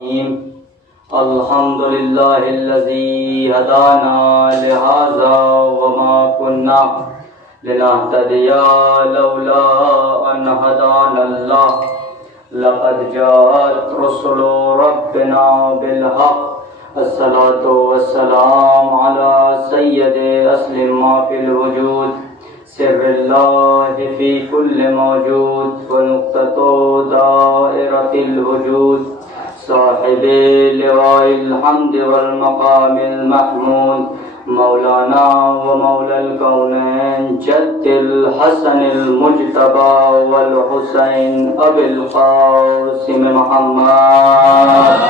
الحمد لله الذي هدانا لهذا وما كنا لنهتدي لولا أن هدانا الله لقد جاءت رسل ربنا بالحق الصلاة والسلام على سيد أصل ما في الوجود سر الله في كل موجود ونقطة دائرة الوجود صاحب لواء الحمد والمقام المحمود مولانا ومولى الكونين جد الحسن المجتبى والحسين أبي القاسم محمد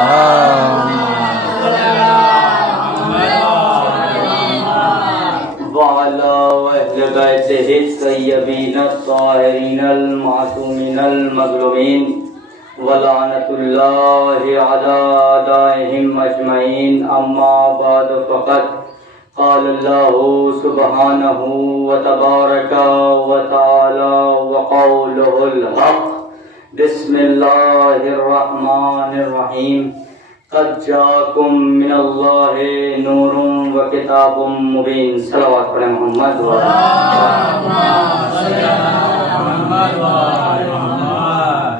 وعلى أهل بيته الطيبين الطاهرين المعصومين المظلومين ولعنة الله على أعدائهم أجمعين أما بعد فقد قال الله سبحانه وتبارك وتعالى وقوله الحق بسم الله الرحمن الرحيم قد جاءكم من الله نور وكتاب مبين صلوات پر محمد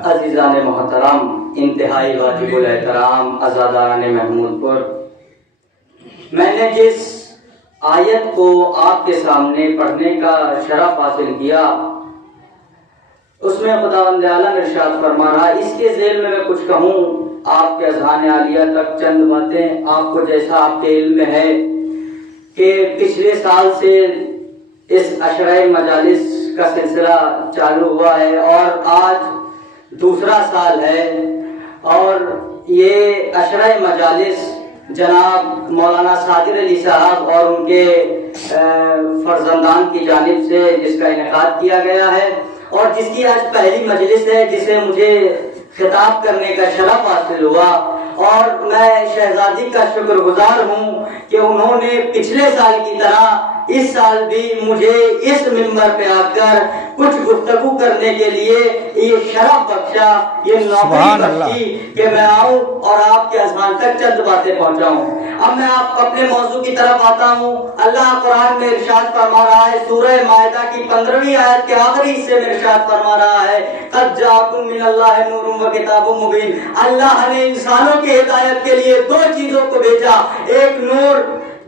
عزیزان محترم، انتہائی واجب الاحترام عزاداران محمود پور، میں نے جس آیت کو آپ کے سامنے پڑھنے کا شرف حاصل کیا اس میں خداوند عالم ارشاد فرما رہا ہے، اس کے ذیل میں کچھ کہوں آپ کے اذہان عالیہ تک چند باتیں آپ کو، جیسا آپ کے علم میں ہے کہ پچھلے سال سے اس عشرہ مجالس کا سلسلہ چالو ہوا ہے اور آج دوسرا سال ہے، اور یہ عشرہ مجالس جناب مولانا صادر علی صاحب اور ان کے فرزندان کی جانب سے جس کا انعقاد کیا گیا ہے اور جس کی آج پہلی مجلس ہے، جسے مجھے خطاب کرنے کا شرف حاصل ہوا، اور میں شہزادی کا شکر گزار ہوں کہ انہوں نے پچھلے سال کی طرح اس سال بھی مجھے اس منبر پہ آ کر کچھ گفتگو کرنے کے لیے یہ شرف بخشا، یہ نوبت بخشی کہ میں آؤں اور آپ کے اذہان تک چند باتیں پہنچاؤں۔ اب میں آپ اپنے موضوع کی طرف آتا ہوں۔ اللہ قرآن میں ارشاد فرما رہا ہے، سورہ مائدہ کی 15ویں آیت کے آخری حصے میں ارشاد فرما رہا ہے، قد جاءکم من اللہ نور و کتاب مبین۔ اللہ نے انسانوں کی ہدایت کے لیے دو چیزوں کو بھیجا، ایک نور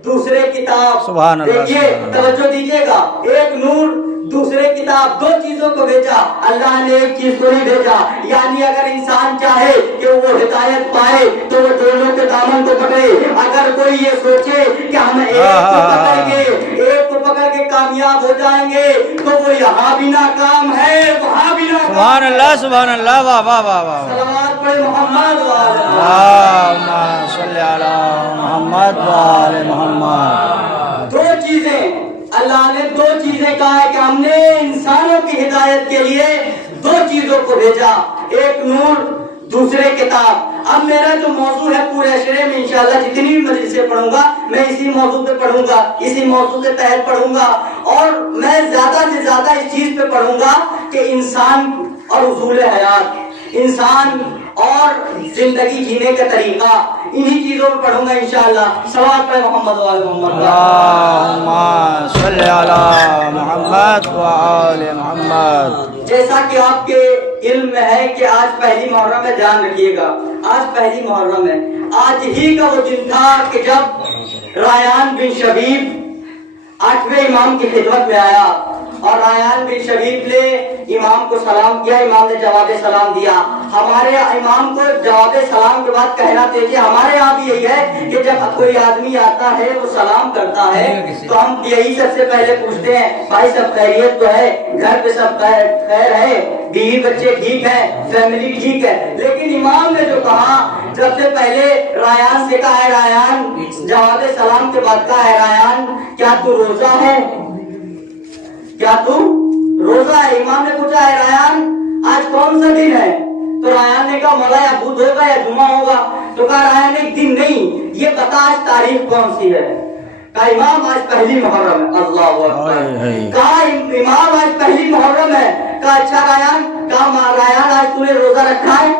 دوسرے کتاب۔ سبحان اللہ، دیکھیے توجہ دیجیے گا، ایک نور دوسرے کتاب، دو چیزوں کو بھیجا۔ اللہ نے ایک چیز کو نہیں بھیجا، یعنی اگر انسان چاہے کہ وہ ہدایت پائے تو وہ دونوں کے دامن کو پکڑے۔ اگر کوئی یہ سوچے کہ ہم ایک کو پکڑ کے کامیاب ہو جائیں گے تو وہ یہاں بھی ناکام ہے، وہاں بھی ناکام۔ سبحان اللہ، سبحان اللہ، واہ واہ واہ واہ، صلوات پڑھے محمد اللہم صلی علی محمد وآل محمد۔ دو چیزیں اللہ نے، دو چیزیں کہا ہے کہ ہم نے انسانوں کی ہدایت کے لیے دو چیزوں کو بھیجا، ایک نور دوسرے کتاب۔ اب میرا جو موضوع ہے پورے عشرے میں انشاءاللہ جتنی بھی مجلسیں پڑھوں گا میں اسی موضوع پہ پڑھوں گا، اسی موضوع کے تحت پڑھوں گا، اور میں زیادہ سے زیادہ اس چیز پہ پڑھوں گا کہ انسان اور اصول حیات، انسان اور زندگی جینے کا طریقہ، انہی چیزوں پہ پڑھوں گا انشاءاللہ۔ صلوات پہ محمد و آل محمد۔ اللہم صلی علی محمد وآل محمد۔ جیسا کہ آپ کے علم میں ہے کہ آج پہلی محرم ہے، دھیان رکھیے گا، آج پہلی محرم ہے۔ آج ہی کا وہ دن تھا کہ جب ریان بن شبیب 8ویں امام کی خدمت میں آیا، اور ریان بن شبیب نے امام کو سلام کیا، امام نے جواب سلام دیا۔ ہمارے امام کو جواب سلام کے بعد کہنا چاہیے، ہمارے یہاں بھی یہی ہے کہ جب کوئی آدمی آتا ہے وہ سلام کرتا ہے تو ہم یہی سب سے پہلے پوچھتے ہیں، بھائی سب خیریت تو ہے، گھر پہ سب خیر ہے، بیوی بچے ٹھیک ہے، فیملی ٹھیک ہے۔ لیکن امام نے جو کہا، سب سے پہلے ریان سے کہا، ہے ریان، جواب سلام کے بعد کہا، ہے ریان کیا تو روزہ ہے؟ کیا تو روزہ ہے؟ امام نے پوچھا، ہے ریان آج کون سا دن ہے؟ تو ریان نے کہا، مولا یا بدھ ہوگا یا جمعہ ہوگا۔ تو کہا ریان ایک دن نہیں، یہ بتا آج تاریخ کون سی ہے؟ کہا امام آج پہلی محرم ہے۔ اللہ اکبر۔ کہا امام آج پہلی محرم ہے۔ کہا اچھا ریان، کہا ریان آج تو نے روزہ رکھا ہے؟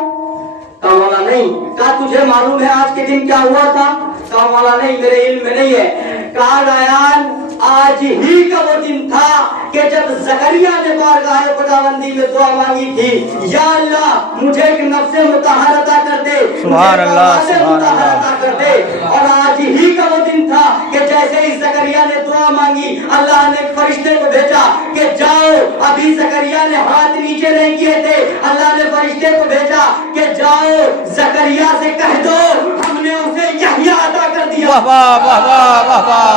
کہا مولا نہیں. کہا تجھے معلوم ہے آج کے دن کیا ہوا تھا؟ کہا مولا نہیں میرے علم میں نہیں ہے. کہا ریان آج ہی کا وہ دن تھا کہ جب زکریا نے بارگاہ خداوندی میں دعا مانگی تھی یا اللہ مجھے ایک نفس مطہر عطا کر دے, سبحان اللہ سبحان اللہ عطا کر دے. اور آج ہی کا وہ دن تھا کہ جیسے ہی زکریا نے دعا مانگی اللہ نے ایک فرشتے کو بھیجا کہ جاؤ. ابھی زکریا نے ہاتھ نیچے نہیں کیے تھے, اللہ نے فرشتے کو بھیجا کہ جاؤ زکریا سے کہہ دو ہم نے اسے یحییٰ عطا کر دیا. واہ واہ واہ واہ واہ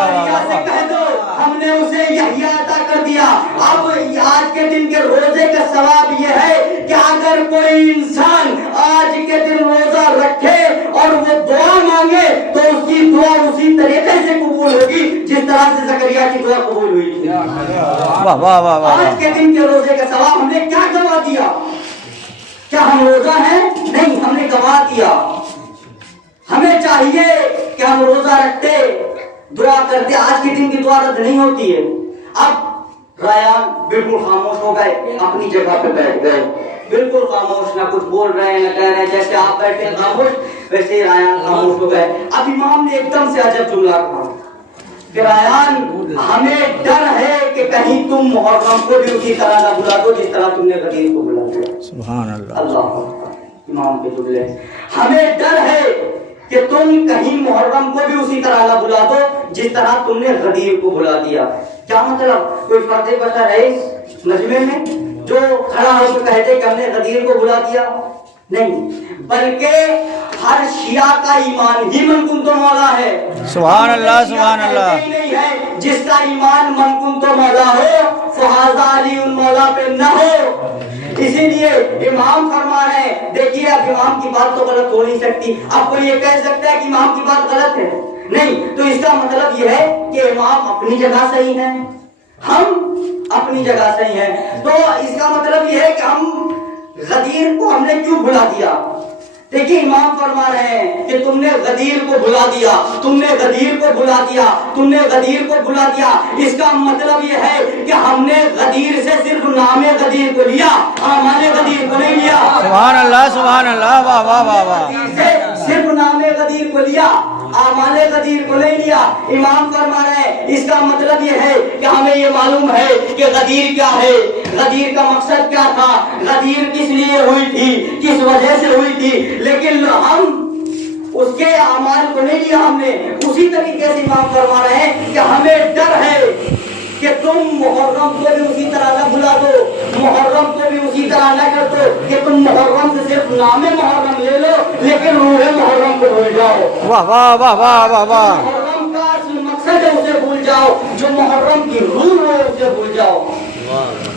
زکریا سے کہہ دو ہم نے اسے یحییٰ عطا کر دیا. اب آج کے دن کے روزے کا ثواب یہ ہے کہ اگر کوئی انسان آج کے دن روزہ رکھے اور وہ دعا مانگے تو اس کی دعا اسی طریقے سے قبول ہوگی جس طرح سے زکریا کی دعا قبول ہوئی تھی. واہ واہ واہ واہ. آج کے دن کے روزے کا ثواب ہم نے کیا گوا دیا؟ کیا ہم روزہ ہیں؟ نہیں, ہم نے گوا دیا. ہمیں چاہیے کہ ہم روزہ رکھتے دعا کرتے. آج کے دن کی دعا رد نہیں ہوتی ہے. اب ریان بالکل خاموش ہو گئے, اپنی جگہ پہ بیٹھ گئے, بالکل خاموش, نہ کچھ بول رہے ہیں نہ کہہ رہے ہیں. جیسے آپ بیٹھے ہیں خاموش ویسے ہی ریان خاموش ہو گئے. اب امام نے ایک دم سے عجب جملہ کہا کہ ریان ہمیں ڈر ہے کہ کہیں تم محرم کو بھی اسی طرح نہ بلا دو جس طرح تم نے غدیر کو بلا دیا. سبحان اللہ. اللہ اکبر. امام کے جملے, ہمیں ڈر ہے کہ تم کہیں محرم کو بھی اسی طرح نہ بلا دو جس طرح تم نے غدیر کو بلا دیا. کیا مطلب؟ کوئی فرد بشر ہے اس مجمع میں جو کھڑا ہو کے کہتے کہ ہم نے غدیر کو بلا دیا؟ نہیں, بلکہ ہر شیعہ کا ایمان ہی من کن تو مولا ہے. سبحان اللہ سبحان اللہ. نہیں ہے جس کا ایمان من کن تو مولا ہو فہذا علی مولا پہ نہ ہو. اسی لیے امام فرما رہے ہیں, دیکھیے اب امام کی بات تو غلط ہو نہیں سکتی. اب کوئی یہ کہہ سکتا ہے کہ امام کی بات غلط ہے؟ نہیں. تو اس کا مطلب یہ ہے کہ امام اپنی جگہ صحیح ہے, ہم اپنی جگہ صحیح ہیں. تو اس کا مطلب یہ ہے کہ ہم غدیر کو ہم نے کیوں بھلا دیا؟ دیکھیے امام فرما رہے ہیں کہ تم نے غدیر کو بھلا دیا, تم نے غدیر کو بھلا دیا, تم نے غدیر کو بھلا دیا. اس کا مطلب یہ ہے کہ ہم نے غدیر سے صرف نام غدیر کو لیا, اعمال غدیر کو نہیں لیا. سبحان اللہ سبحان اللہ. واہ واہ واہ واہ. صرف نام غدیر کو لیا, اعمال غدیر کو نہیں لیا. امام فرما رہے ہیں اس کا مطلب یہ ہے کہ ہمیں یہ معلوم ہے کہ غدیر کیا ہے, غدیر کا مقصد کیا تھا, غدیر کس لیے ہوئی تھی, کس وجہ سے ہوئی تھی, لیکن ہم اس کے اعمال کو نہیں لیا ہم نے. اسی طریقے سے امام فرما رہے ہیں کہ ہمیں ڈر ہے کہ تم محرم کو بھی اسی طرح نہ بھلا دو, محرم کو بھی اسی طرح نہ کر دو کہ تم محرم سے صرف نام محرم لے لو لیکن روح محرم کو بھول جاؤ. واہ واہ واہ واہ واہ واہ. محرم کا اصل مقصد ہے اسے بھول جاؤ, جو محرم کی روح ہے اسے بھول جاؤ.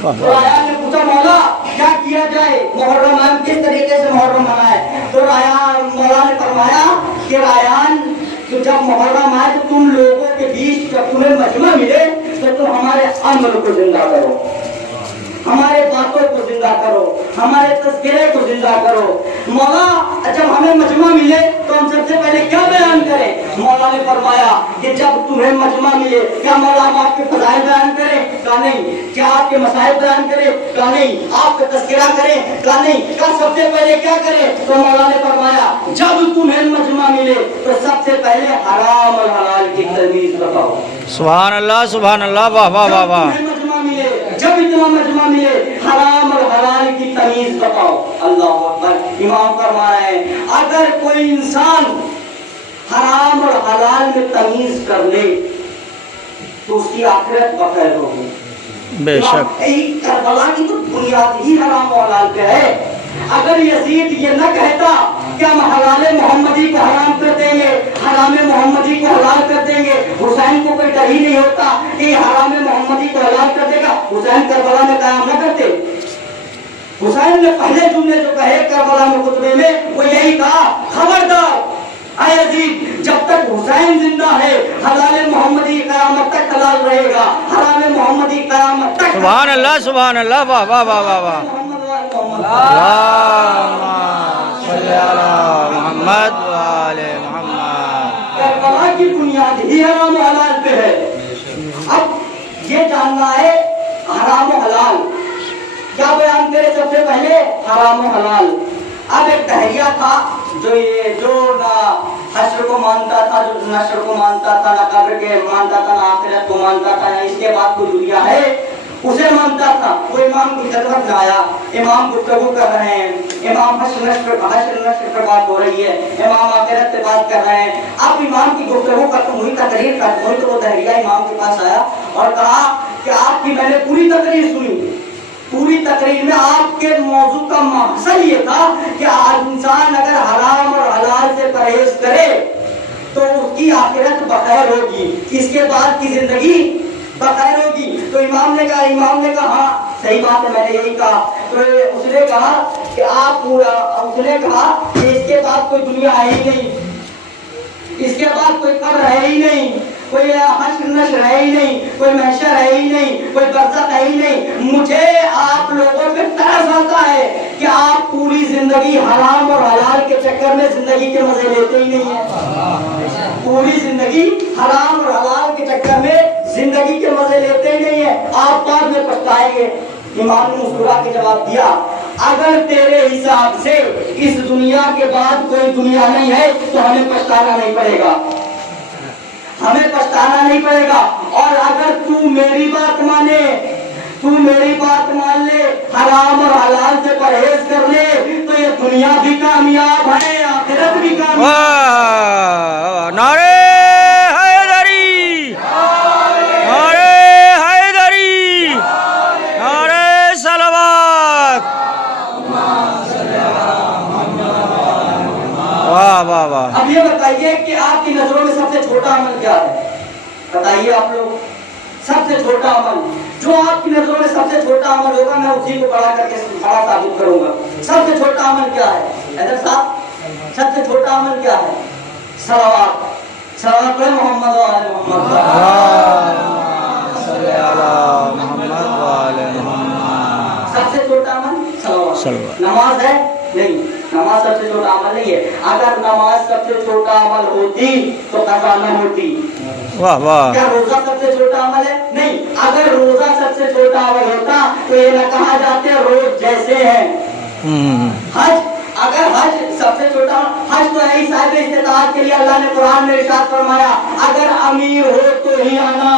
تو آیا نے پوچھا مولا کیا کیا جائے, محرم ہم کس طریقے سے محرم منائے؟ تو مولا نے فرمایا کہ ریان جب محرم آئے تو تم لوگوں کے بیچ جب تمہیں مجمع ملے تو تم ہمارے عمل کو زندہ کرو, ہمارے باتوں کو زندہ کرو, ہمارے تذکرے کو زندہ کرو. مولا جب ہمیں مجمع ملے تو ہم سب سے پہلے کیا بیان کریں؟ مولا نے فرمایا کہ جب تمہیں مجمع ملے کیا مولا ہم آپ کے فضائل بیان کریں؟ کہا نہیں. کیا آپ کے مسائل بیان کریں؟ کہا نہیں. آپ کا تذکرہ کریں؟ کہا نہیں. کیا سب سے پہلے کیا کریں؟ تو مولا نے فرمایا جب تمہیں مجمع ملے تو سب سے پہلے حرام اور حلال کی تمیز بتاؤ. سبحان اللہ سبحان اللہ. واہ واہ واہ واہ. جب اتنا مجمع ملے حرام اور حلال کی تمیز بتاؤ. اللہ اکبر. امام فرما رہے ہیں اگر کوئی انسان حرام اور حلال میں تمیز کر لے تو اس کی آخرت بخیر ہوگی. بے شک. کربلا کی تو بنیاد ہی حرام و حلال پہ ہے. اگر یزید یہ نہ کہتا کہ ہم حلال محمدی کو حرام کر دیں گے, حرام محمدی کو حلال کر دیں گے, حسین کو کوئی ڈر ہی نہیں ہوتا کہ یہ حرام محمدی کو حلال کر دے گا, حسین کربلا میں قیام نہ کرتے. حسین نے پہلے جملے جو کہے کربلا میں خطبے میں وہ یہی کہا خبردار اے یزید جب تک حسین زندہ ہے حلال محمدی قیامت تک حلال رہے گا, حرام محمدی قیامت تک. سبحان اللہ سبحان اللہ. واہ واہ واہ واہ واہ. محمد وآل محمد. کربلا کی بنیاد ہی حرام و حلال پہ ہے. اب یہ جاننا ہے حرام و حلال کیا بیان کرے. سب سے پہلے حرام و حلال. اب ایک دہریہ تھا جو نہ حشر کو مانتا تھا، جو نشر کو مانتا تھا، نہ قبر کے مانتا تھا، نہ آخرت کو مانتا تھا، نہ اس کے بعد کوئی دنیا ہے اسے مانتا تھا۔ وہ امام کی خدمت میں آیا، امام گفتگو کر رہے ہیں، امام حشر نشر پر بات ہو رہی ہے، امام آخرت پہ بات کر رہے ہیں۔ اب امام کی گفتگو ختم ہوئی، تقریر ختم ہوئی، تو وہ دہریہ امام کے پاس آیا اور کہا کہ آپ کی میں نے پوری تقریر سنی، پوری تقریر میں آپ کے موضوع کا مقصد یہ تھا کہ انسان اگر حرام اور حلال سے پرہیز کرے تو اس کی آخرت بخیر ہوگی، اس کے بعد کی زندگی بخیر ہوگی۔ تو امام نے کہا ہاں صحیح بات ہے، میں نے یہی کہا۔ تو اس نے کہا کہ اس نے کہا کہ اس کے بعد کوئی دنیا ہے ہی نہیں، اس کے بعد کوئی قبر ہے ہی نہیں، کوئی حشر نشر ہے ہی نہیں، کوئی محشر ہے ہی نہیں، کوئی برزخ ہے ہی نہیں۔ مجھے آپ لوگوں پہ ترس آتا ہے کہ آپ پوری زندگی حرام اور حلال کے چکر میں زندگی کے مزے لیتے ہی نہیں ہیں، پوری زندگی حرام اور حلال کے چکر میں زندگی کے مزے لیتے ہی نہیں ہیں، آپ بعد میں پچھتائیں گے۔ امام نے مسکرا کے جواب دیا اگر تیرے حساب سے اس دنیا کے بعد کوئی دنیا نہیں ہے تو ہمیں پچھتانا نہیں پڑے گا، ہمیں پچھتانا نہیں پڑے گا۔ اور اگر تو میری بات مانے، تو میری بات مان لے، حرام اور حلال سے پرہیز کر لے تو یہ دنیا بھی کامیاب ہے، آخرت بھی کامیاب۔ واہ، نعرے حیدری، نعرے حیدری، نعرے صلوات۔ واہ واہ واہ۔ اب یہ بتائیے کہ آپ کی نظروں میں سب سے چھوٹا عمل کیا ہے؟ بتائیے آپ لوگ، سب سے چھوٹا عمل جو آپ کی نظروں میں سب سے چھوٹا عمل ہوگا، میں اسی کو بڑا کر کے بڑا ثابت کروں گا۔ سب سے چھوٹا عمل کیا ہے حیدر صاحب؟ سب سے چھوٹا عمل کیا ہے؟ صلوات، صلوات پڑھیں محمد و آل محمد۔ سب سے چھوٹا عمل صلوات۔ نماز ہے؟ نہیں، نماز سب سے چھوٹا عمل نہیں ہے۔ اگر نماز سب سے چھوٹا عمل ہوتی تو قضا نہ ہوتی۔ واہ واہ۔ کیا روزہ سب سے چھوٹا عمل ہے؟ نہیں، اگر روزہ سب سے چھوٹا عمل ہوتا تو یہ نہ کہا جاتے روز جیسے ہیں۔ حج، اگر حج سب سے چھوٹا، حج تو ہے ہی صاحب استطاعت کے لیے، اللہ نے قرآن میں ارشاد فرمایا اگر امیر ہو تو ہی آنا،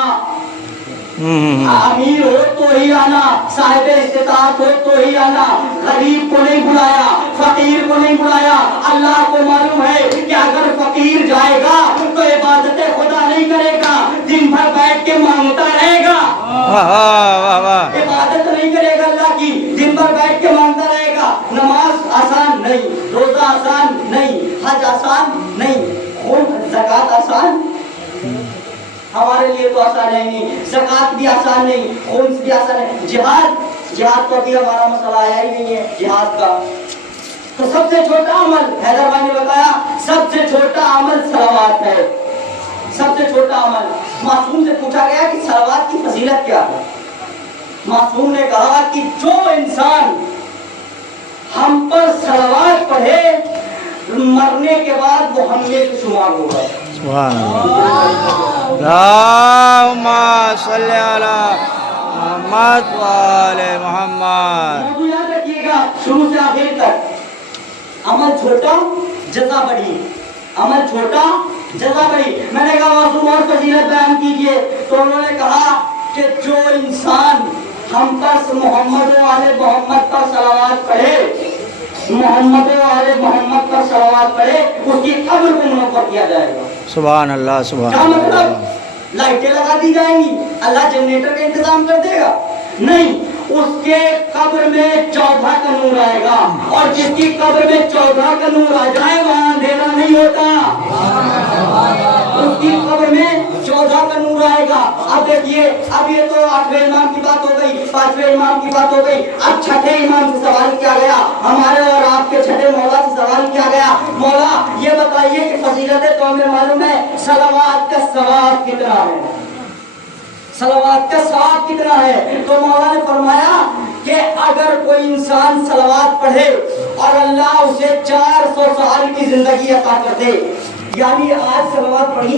امیر ہو تو ہی آنا، صاحب استطاعت ہو تو ہی آنا۔ غریب کو نہیں بلایا، فقیر کو نہیں بلایا۔ اللہ کو معلوم ہے کہ اگر فقیر جائے گا تو عبادت خدا نہیں کرے گا، دن بھر بیٹھ کے مانگتا رہے گا، عبادت نہیں کرے گا اللہ کی، دن بھر بیٹھ کے مانگتا رہے گا۔ نماز آسان نہیں، روزہ آسان نہیں، حج آسان نہیں، زکوٰۃ آسان ہمارے لیے تو آسان ہے نہیں، زکوٰۃ بھی آسان نہیں، خون بھی آسان ہے۔ جہاد تو ابھی ہمارا مسئلہ آیا ہی نہیں ہے جہاد کا۔ تو سب سے چھوٹا عمل حیدر بھائی نے بتایا، سب سے چھوٹا عمل صلوات ہے، سب سے چھوٹا عمل۔ معصوم سے پوچھا گیا کہ صلوات کی فضیلت کیا ہے؟ معصوم نے کہا کہ جو انسان ہم پر صلوات پڑھے مرنے کے بعد وہ ہم میں سے شمار ہوگا۔ سبحان اللہ، اللہم صلی علی محمد و آل محمد۔ موضوع یاد رکھیے گا شروع سے آخر تک، عمل چھوٹا جزا بڑی، عمل چھوٹا جزا بڑی۔ میں نے کہا معصوم اور فضیلت بیان کیجئے، تو انہوں نے کہا کہ جو انسان ہم پر محمد و آل محمد پر صلوات پڑھے، محمد و آل محمد پر صلوات پڑھے، اس کی قبر کو منور کیا جائے گا۔ سبحان اللہ، سبحان کیا اللہ۔ مطلب؟ لائٹیں لگا دی جائیں گی، اللہ جنریٹر کا انتظام کر دے گا؟ نہیں، اس کے قبر میں 14 کا نور آئے گا، اور جس کی قبر میں 14 کا نور آ جائے وہاں اندھیرا نہیں ہوتا، اس کی قبر میں 14 کا نور آئے گا۔ اب دیکھیے، اب یہ تو 8ویں امام کی بات ہو گئی، 5ویں امام کی بات ہو گئی، اب 6ٹھے امام سے سوال کیا گیا، ہمارے اور آپ کے 6ٹھے مولا سے سوال کیا گیا، مولا یہ بتائیے کہ فضیلت تو ہمیں معلوم ہے، صلوات کا ثواب کتنا ہے، صلوات کا ثواب کتنا ہے؟ تو مولا نے فرمایا کہ اگر کوئی انسان صلوات پڑھے اور اللہ اسے 400 سال کی زندگی عطا کر دے، یعنی آج صلوات پڑھی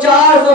400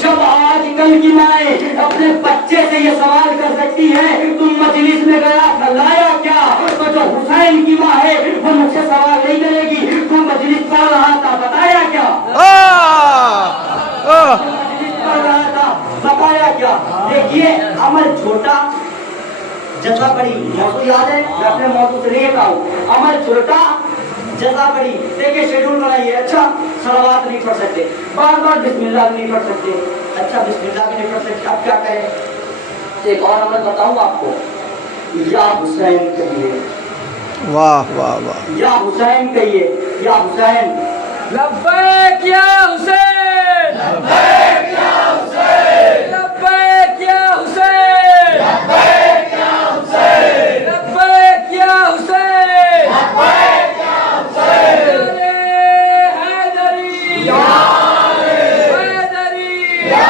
جب آج کل کی مائیں اپنے بچے سے یہ سوال کر سکتی ہے تم مجلس میں گیا تھا لایا کیا, تو جو حسین کی ماں ہے وہ مجھ سے سوال نہیں کرے گی تم مجلس پڑھ رہا تھا بتایا کیا, مجلس پڑھ رہا تھا بتایا کیا. دیکھیے عمل چھوٹا جزا بڑی, موضوع یاد ہے, میں اپنے موضوع سے نہیں ہوں. عمل چھوٹا جزا بڑی. دیکھیے شیڈول بنائیے. اچھا صلوات نہیں پڑھ سکتے, بار بار بسم اللہ بھی نہیں پڑھ سکتے. اچھا بسم اللہ بھی نہیں پڑھ سکتے, اب کیا کریں. ایک اور عمل بتاؤں آپ کو, یا حسین کہیے. واہ واہ واہ. یا حسین کہیے, یا حسین. لبیک یا حسین, لبیک یا حسین, لبیک یا حسین, لبیک یا حسین, لبیک یا حسین, لبیک یا حسین. حیدری یا حیدری یا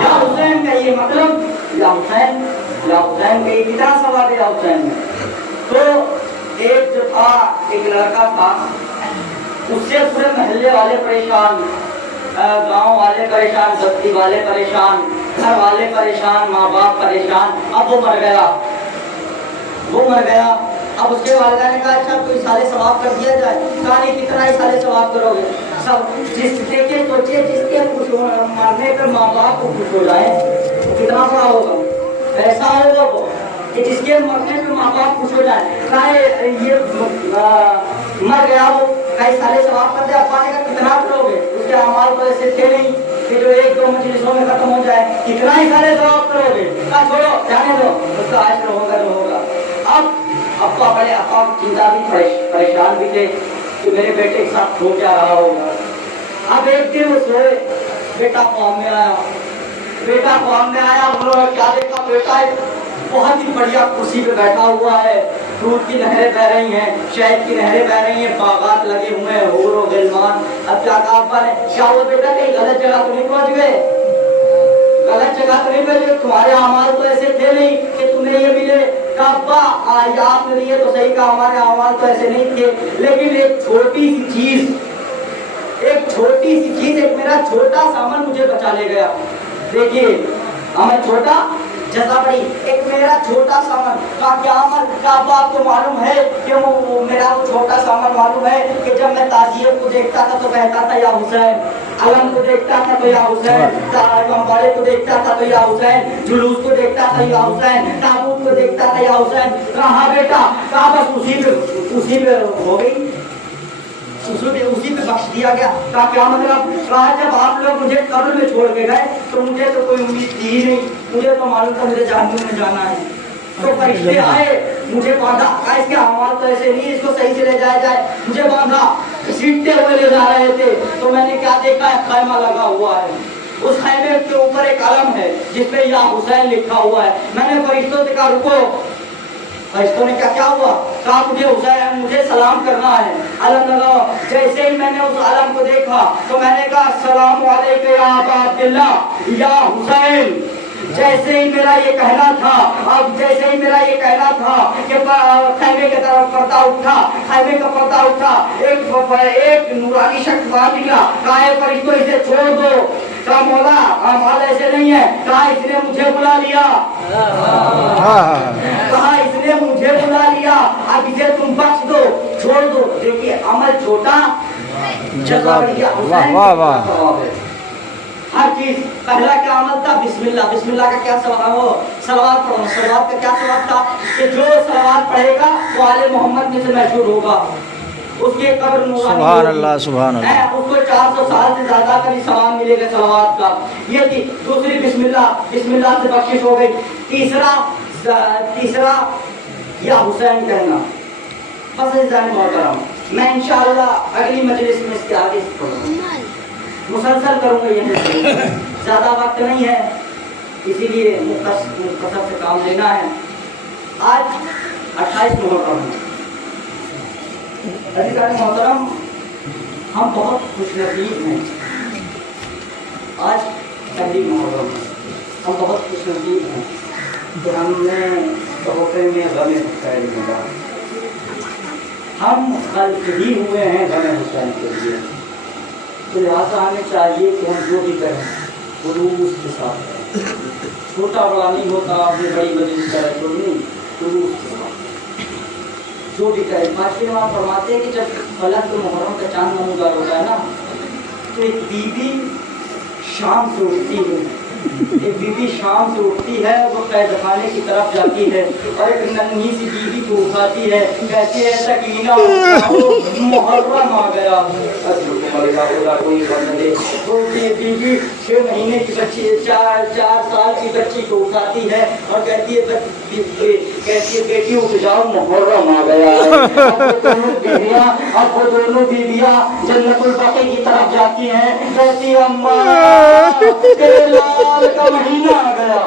یا حسین کہیے, مطلب یا حسین, یا حسین کہیے. کتنا ثواب ہے یا حسین میں. تو ایک جو تھا, ایک لڑکا تھا, اس سے پورے محلے والے پریشان, گاؤں والے پریشان, بستی والے پریشان, گھر والے پریشان, ماں باپ پریشان. اب وہ مر گیا, وہ مر گیا. اب اس کے والدہ نے کہا اچھا کوئی سارے ثواب کر دیا جائے. کہا نہیں کتنا ہی سارے ثواب کرو گے. سب جس دیکھے سوچے جس کے خوش مرنے پہ ماں باپ کو خوش ہو جائے کتنا بڑا ہوگا. ایسا ہوگا وہ کہ جس کے مرنے پہ ماں باپ خوش ہو جائے. کہا یہ مر گیا وہ, کئی سارے ثواب کر دے. ابا نے کہا کتنا کرو گے. اس کے اعمال تو ایسے تھے نہیں کہ جو ایک دو مجلسوں میں ختم ہو جائے. کتنا ہی سارے ثواب کرو گے. کہا چھوڑو جانے دو, اس کا عشر ہوگا جو ہوگا. اب ابا بڑے ابا چنتا بھی پریشان بھی تھے کہ میرے بیٹے کے ساتھ ہو کیا رہا ہوگا. اب ایک دن وہ سوئے, بیٹا قوم میں آیا, بیٹا قوم میں آیا. انہوں نے کیا دیکھا, بیٹا بہت ہی بڑھیا کرسی پہ بیٹھا ہوا ہے, دودھ کی نہریں بہ رہی ہیں, شہد کی نہریں بہ رہی ہیں, باغات لگے ہوئے ہیں, حور و غلمان. اب کیا کہا ابا نے, کیا وہ بیٹا کہیں غلط جگہ تو نہیں پہنچ گئے, غلط جگہ تو نہیں پہنچ گئے, تمہارے اعمال تو ایسے تھے نہیں کہ تمہیں یہ ملے. کہا ابا آپ نے یہ تو صحیح کہا, ہمارے اعمال تو ایسے نہیں تھے, لیکن ایک چھوٹی سی چیز, ایک چھوٹی سی چیز, ایک میرا چھوٹا سا عمل مجھے بچا لے گیا. دیکھیے عمل چھوٹا جزا بڑی. ایک میرا چھوٹا سا عمل. کہا کیا عمل. کہا ابا آپ کو معلوم ہے کہ وہ میرا وہ چھوٹا سا عمل معلوم ہے کہ جب میں تعزیت کو دیکھتا تھا تو کہتا تھا یا حسین, علم کو دیکھتا تھا تو یا حسین, امباڑے کو دیکھتا تھا تو یا حسین, جلوس کو دیکھتا تھا یا حسین, تابوت کو دیکھتا تھا یا حسین. کہا بیٹا, کہا بس اسی پہ ہو گئی, اسی پہ بخش دیا گیا. کہا کیا مطلب. کہا جب آپ لوگ مجھے قبر میں چھوڑ کے گئے تو مجھے تو کوئی امید تھی ہی نہیں, مجھے تو معلوم تھا مجھے جہنم میں جانا ہے. تو فرشتے آئے, مجھے باندھا, کہا اس کے اعمال تو ایسے نہیں, اس کو صحیح سے لے جایا جائے. مجھے باندھا, گھسیٹتے ہوئے لے جا رہے تھے. تو میں نے کیا دیکھا, ہے خیمہ لگا ہوا ہے, اس خیمے کے اوپر ایک علم ہے جس پہ یا حسین لکھا ہوا ہے. میں نے فرشتوں سے کہا رکو. فرشتوں نے کیا ہوا. کہا مجھے حسین, مجھے سلام کرنا ہے, علم لگاؤ. جیسے ہی میں نے اس علم کو دیکھا تو میں نے کہا السلام علیکم یا ابا عبداللہ یا حسین. جیسے ہی میرا یہ کہنا تھا, اب جیسے ہی میرا یہ کہنا تھا کہ خیمے کی طرف پردہ اٹھا, خیمے کا پردہ اٹھا, ایک نورانی شخص باہر نکلا. کہا فرشتوں اسے چھوڑ دو. کہا مولا اعمال ایسے نہیں ہے. کہا اس نے مجھے بلا لیا, کہا اس نے مجھے بلا لیا, اب اسے تم بخش دو, چھوڑ دو. دیکھیے عمل چھوٹا جزا بڑی. واہ واہ. ہر چیز. پہلا کیا عمل تھا, بسم اللہ. بسم اللہ کا کیا ثواب, وہ صلوات پڑھو. صلوات کا کیا ثواب تھا کہ جو صلوات پڑھے گا وہ آل محمد میں سے مشہور ہوگا, اس کی قبر نورانی. سبحان اللہ سبحان اللہ. اس کو 400 سال سے زیادہ کا ثواب ملے گا صلوات کا. یہ تھی دوسری بسم اللہ. بسم اللہ سے بخشش ہو گئی. تیسرا یا حسین کہنا. بس عزیزان محترم, میں انشاءاللہ اگلی مجلس میں اس کے آگے مسلسل کروں گا. یہ زیادہ وقت نہیں ہے, اسی لیے مختصر سے کام لینا ہے. آج 28 محرم ہے. عزیزان محترم, ہم بہت خوش نصیب ہیں. آج پہلی محرم ہے, ہم بہت خوش نصیب ہیں کہ ہم نے تحفے میں غم حسین ملا. ہم خلق ہی ہوئے ہیں غم حسین کے لیے، تو لہٰذا ہمیں چاہیے کہ ہم جو بھی کریں خلوص کے ساتھ کریں، چھوٹا بڑا نہیں ہوتا، اپنی بڑی بڑی کرے تو نہیں، خلوص کے ساتھ جو بھی کریں۔ معاشرے میں آپ فرماتے ہیں کہ جب فلک تو محرم کا چاند نمودار ہوتا ہے نا، تو ایک بیوی شام سے اٹھتی ہے، ایک بیوی شام سے اٹھتی ہے، وہ قید خانے کی طرف جاتی ہے اور ایک ننھی سی بیوی کو اٹھاتی ہے، کہتی ہے سکینہ اٹھاؤ محرم آ گیا۔ کوئی بن دے تو یہ بیوی 6 مہینے کی بچی، 4 سال کی بچی کو اٹھاتی ہے اور کہتی ہے بیٹی اٹھ جاؤ محرم آ گیا ہے۔ اب وہ دونوں بیویاں جنت البقیع کی طرف جاتی ہیں، کہتی اماں تیرے لال کا مہینہ آ گیا۔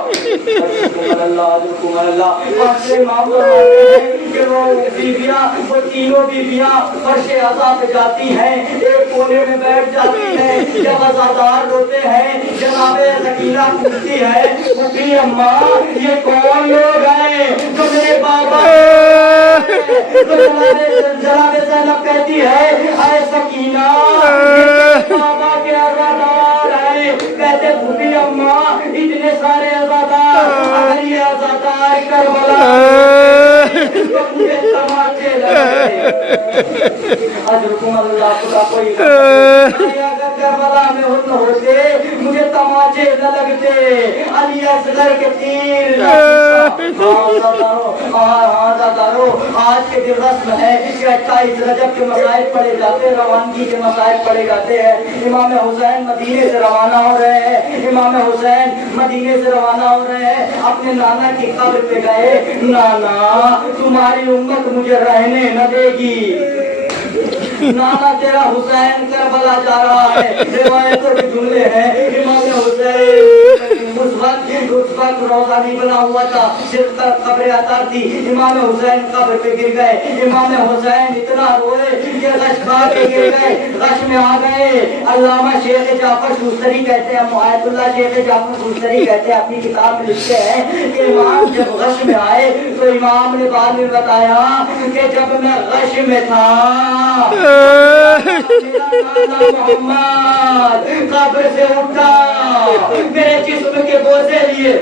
کہ وہ بیویاں، وہ تینوں بیویاں فرش عزا پہ جاتی ہیں، ایک کونے میں بیٹھ جاتی ہیں، جب عزادار روتے ہیں جناب سکینہ پوچھتی ہے اٹھی اماں یہ کون لوگ ہیں؟ تو میرے بابا جناب زینب کہتی ہے اے سکینہ یہ بابا کے عزادار ہیں۔ کہتے بھولی اماں اتنے سارے عزادار، اگر یہ عزادار کربلا تو مجھے تماچے لگے۔ حضرکم اللہ خدا کوئی اگر کربلا میں ہوتے مجھے تماچے نہ لگتے، علی اصغر کے تیر آج کے دن رسم ہے کہ 28 رجب کے مسائل پڑھے جاتے، روانگی کے مسائل پڑھے جاتے ہیں۔ امام حسین مدینے سے روانہ ہو رہے ہیں، امام حسین مدینے سے روانہ ہو رہے ہیں، اپنے نانا کی قبر پہ گئے، نانا تمہاری امت مجھے رہنے نہ دے گی، نانا تیرا حسین کربلا جا رہا ہے۔ روایتوں کے جملے ہیں امام حسین اس وقت روزہ نہیں بنا ہوا تھا، صرف قبر عطار تھی، امام حسین قبر پہ گر گئے، امام حسین اتنا روئے کہ غش کھا کے گر گئے، غش میں آ گئے۔ علامہ شیخ جعفر شوستری کہتے ہیں، معاذ اللہ شیخ جعفر شوستری کہتے ہیں، اپنی کتاب میں لکھتے ہیں کہ امام جب غش میں آئے تو امام نے بعد میں بتایا کہ جب میں غش میں تھا محمد قبر سے اٹھا، میرے جسم کے بوجھے لیے،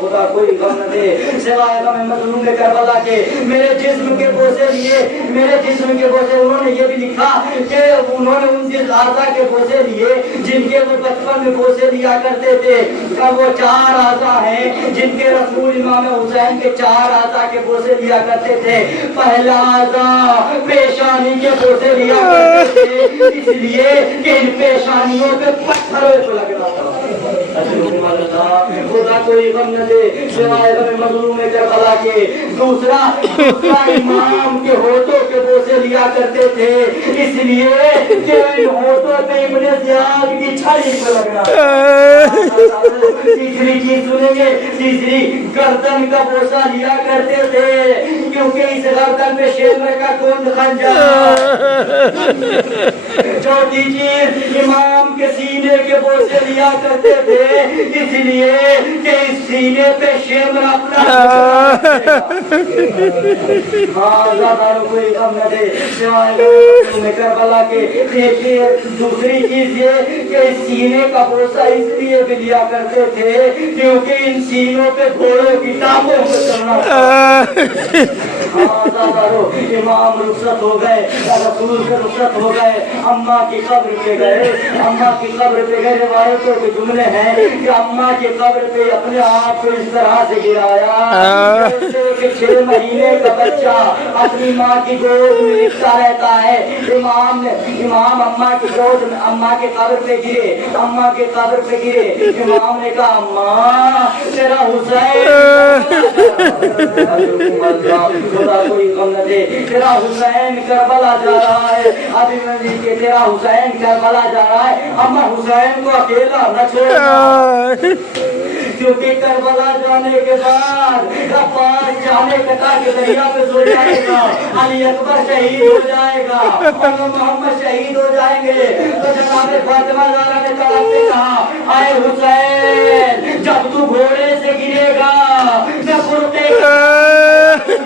خدا کوئی غم نہ دے سوائے غم مظلوم کربلا کے، میرے جسم کے بوجھے لیے، میرے جسم کے بوجھے۔ انہوں نے یہ بھی لکھا کہ انہوں نے ان دل اعضاء کے بوجھے لیے جن کے وہ بچپن میں بوجھے لیا کرتے تھے، اب وہ 4 اعضاء ہیں جن کے رسول امام حسین کے 4 اعضاء کے بوجھے لیا کرتے تھے۔ پہلا اعضاء پیشانی کے بوجھے لیا کرتے تھے، اس لیے کہ ان پیشانیوں پہ پتھروں کو لگنا تھا۔ خدا کوئی غم نہ دے سوائے غم مظلوم کربلا کے۔ دوسرا امام کے ہونٹوں کے بوسے لیا کرتے تھے، اس لیے کہ ان ہونٹوں پہ ابن زیاد کی چھڑی کو لگنا۔ تیسری چیز سنیں گے، تیسری گردن کا بوسہ لیا کرتے تھے، کیونکہ اس گردن پہ شیر کا کون خنجر۔ چوتھی چیز امام کے سینے کے بوسے لیا کرتے تھے، اس لیے کہ اس سینے پہ شیمر اپنا کوئی غم نہ دے سوائے کربلا کے۔ دوسری چیز یہ کہ اس سینے کا بوسہ اس لیے بھی لیا کرتے تھے کیونکہ ان سینوں پہ گھوڑوں کی ٹانگوں کو چلنا تھا۔ امام رخصت ہو گئے، رسول سے رخصت ہو گئے، اماں کی قبر پہ گئے، اماں کی قبر پہ گئے۔ روایتوں کے جملے ہیں کہ اماں کی قبر پہ اپنے آپ کو اس طرح سے گرایا جیسے کہ 6 مہینے کا بچہ اپنی ماں کی گود میں لپٹا رہتا ہے۔ امام اماں کی گود میں، اماں کے قبر پہ گرے، اماں کے قبر پہ گرے۔ امام نے کہا اماں تیرا حسین خدا کوئی غم نہ دے، تیرا حسین کربلا جا رہا ہے، ابھی میں نے کہ تیرا حسین کربلا جا رہا ہے، اماں حسین کو اکیلا نہ چھوڑنا، کیونکہ کربلا جانے کے بعد عباس جانے کٹا کے دریا پہ سو جائے گا، علی اکبر شہید ہو جائے گا اور محمد شہید ہو جائیں گے۔ تو جناب فاطمہ زہرا نے طلب سے کہا اے حسین جب تو گھوڑے سے گرے گا میں برقعے